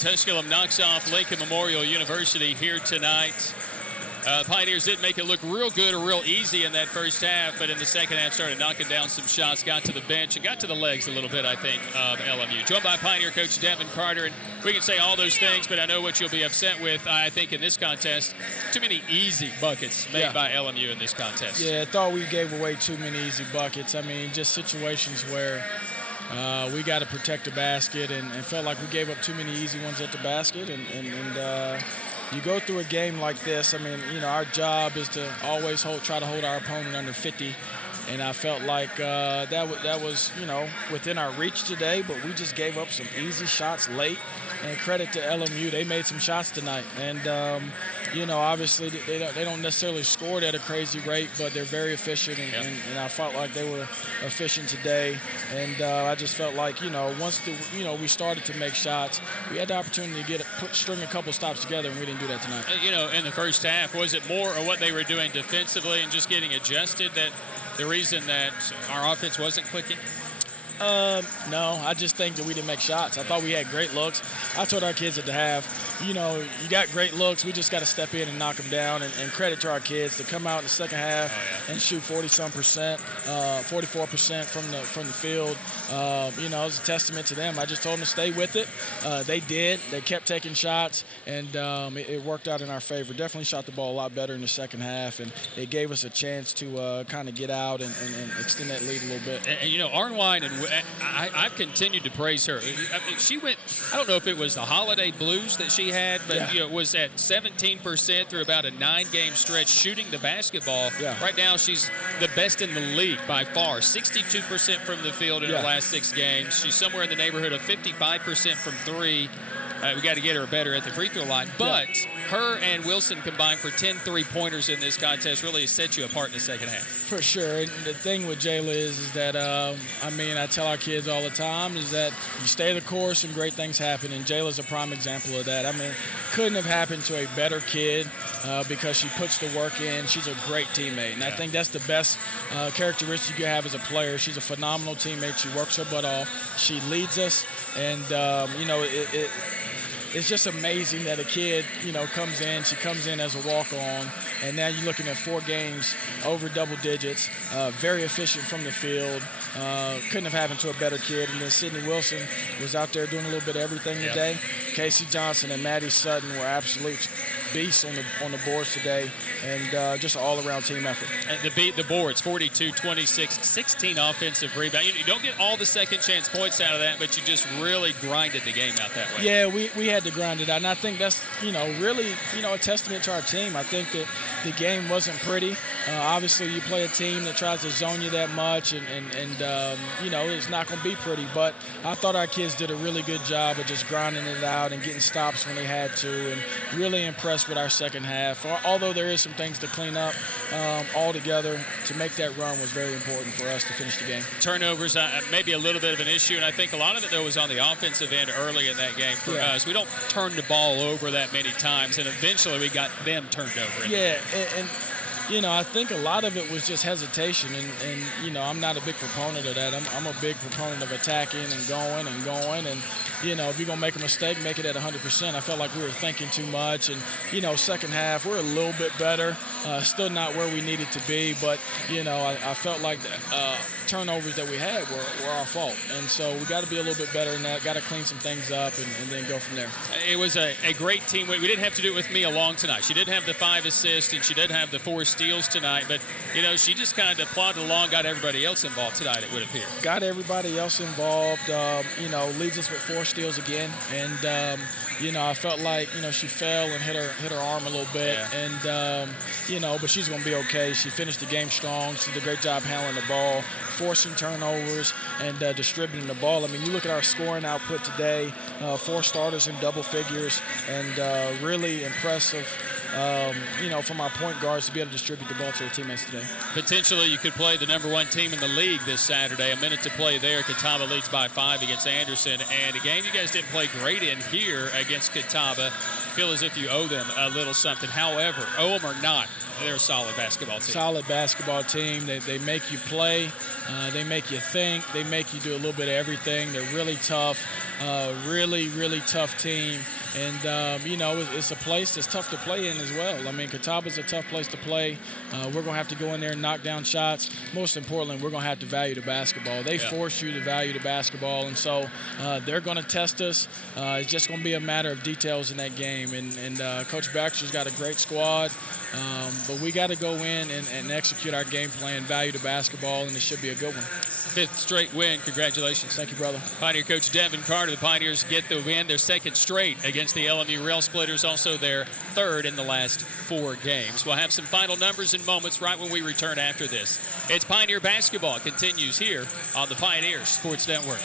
Tusculum knocks off Lincoln Memorial University here tonight. Pioneers didn't make it look real good or real easy in that first half, but in the second half started knocking down some shots, got to the bench, and got to the legs a little bit, I think, of LMU. Joined by Pioneer coach Devan Carter, and we can say all those things, but I know what you'll be upset with, I think, in this contest. Too many easy buckets made by LMU in this contest. Yeah, I thought we gave away too many easy buckets. I mean, just situations where we got to protect the basket and felt like we gave up too many easy ones at the basket. And you go through a game like this, I mean, you know, our job is to always try to hold our opponent under 50. And I felt like that was, you know, within our reach today, but we just gave up some easy shots late. And credit to LMU, they made some shots tonight. And, you know, obviously they don't necessarily score at a crazy rate, but they're very efficient. And I felt like they were efficient today. And I just felt like, you know, once we started to make shots, we had the opportunity to string a couple stops together, and we didn't do that tonight. You know, in the first half, was it more of what they were doing defensively and just getting adjusted that the reason that our offense wasn't clicking? No, I just think that we didn't make shots. I thought we had great looks. I told our kids at the half, you know, you got great looks. We just got to step in and knock them down. And credit to our kids to come out in the second half and shoot 40-some%, 44% from the field. You know, it was a testament to them. I just told them to stay with it. They did. They kept taking shots, and it worked out in our favor. Definitely shot the ball a lot better in the second half, and it gave us a chance to kind of get out and extend that lead a little bit. And you know, Arnwine, and I've continued to praise her. I mean, she went, I don't know if it was the holiday blues that she had, but you know, was at 17% through about a 9-game stretch shooting the basketball. Right now, she's the best in the league by far. 62% from the field in her last 6 games. She's somewhere in the neighborhood of 55% from 3. We got to get her better at the free throw line. But her and Wilson combined for 10 3-pointers in this contest really set you apart in the second half. For sure. And the thing with Jayla is that, I mean, I tell our kids all the time is that you stay the course and great things happen. And Jayla's a prime example of that. I mean, couldn't have happened to a better kid because she puts the work in. She's a great teammate. And I think that's the best characteristic you have as a player. She's a phenomenal teammate. She works her butt off. She leads us. And, you know, it's just amazing that a kid, you know, comes in. She comes in as a walk-on, and now you're looking at 4 games over double digits, very efficient from the field. Couldn't have happened to a better kid. And then Sydney Wilson was out there doing a little bit of everything today. Casey Johnson and Maddie Sutton were absolute beasts on the boards today, and just an all-around team effort. And to beat the boards, 42-26, 16 offensive rebounds. You don't get all the second-chance points out of that, but you just really grinded the game out that way. Yeah, we had to grind it out, and I think that's, you know, really, you know, a testament to our team. I think that the game wasn't pretty. Obviously, you play a team that tries to zone you that much, and you know, it's not going to be pretty. But I thought our kids did a really good job of just grinding it out and getting stops when they had to, and really impressed with our second half. Although there is some things to clean up, altogether to make that run was very important for us to finish the game. Turnovers, maybe a little bit of an issue, and I think a lot of it, though, was on the offensive end early in that game for us. We don't turn the ball over that many times, and eventually we got them turned over. And you know, I think a lot of it was just hesitation, and you know, I'm not a big proponent of that. I'm a big proponent of attacking and going, and you know, if you're gonna make a mistake, make it at 100%. I felt like we were thinking too much, and you know, second half we're a little bit better, still not where we needed to be, but you know, I felt like the turnovers that we had were our fault, and so we got to be a little bit better in that. Got to clean some things up and then go from there. It was a great team. We didn't have to do it with Mia Long tonight. She did have the 5 assists and she did have the 4 steals tonight, but you know, she just kind of plodded along, got everybody else involved tonight, it would appear. Got everybody else involved. You know, leads us with 4 steals again, and you know, I felt like, you know, she fell and hit her arm a little bit, and you know, but she's gonna be okay. She finished the game strong. She did a great job handling the ball, forcing turnovers, and distributing the ball. I mean, you look at our scoring output today, 4 starters in double figures, and really impressive, you know, from our point guards to be able to distribute the ball to their teammates today. Potentially, you could play the #1 team in the league this Saturday. A minute to play there. Catawba leads by 5 against Anderson, and a game you guys didn't play great in here against Catawba. Feel as if you owe them a little something. However, owe them or not, they're a solid basketball team. Solid basketball team. They make you play. They make you think. They make you do a little bit of everything. They're really tough. Really tough team. And, it's a place that's tough to play in as well. I mean, Catawba's a tough place to play. We're going to have to go in there and knock down shots. Most importantly, we're going to have to value the basketball. They force you to value the basketball, and so they're going to test us. It's just going to be a matter of details in that game. And Coach Baxter's got a great squad, but we got to go in and execute our game plan, value the basketball, and it should be a good one. 5th straight win. Congratulations. Thank you, brother. Pioneer coach Devan Carter. The Pioneers get the win, their 2nd straight against the LMU Rail Splitters, also their 3rd in the last 4 games. We'll have some final numbers and moments right when we return after this. It's Pioneer basketball. It continues here on the Pioneer Sports Network.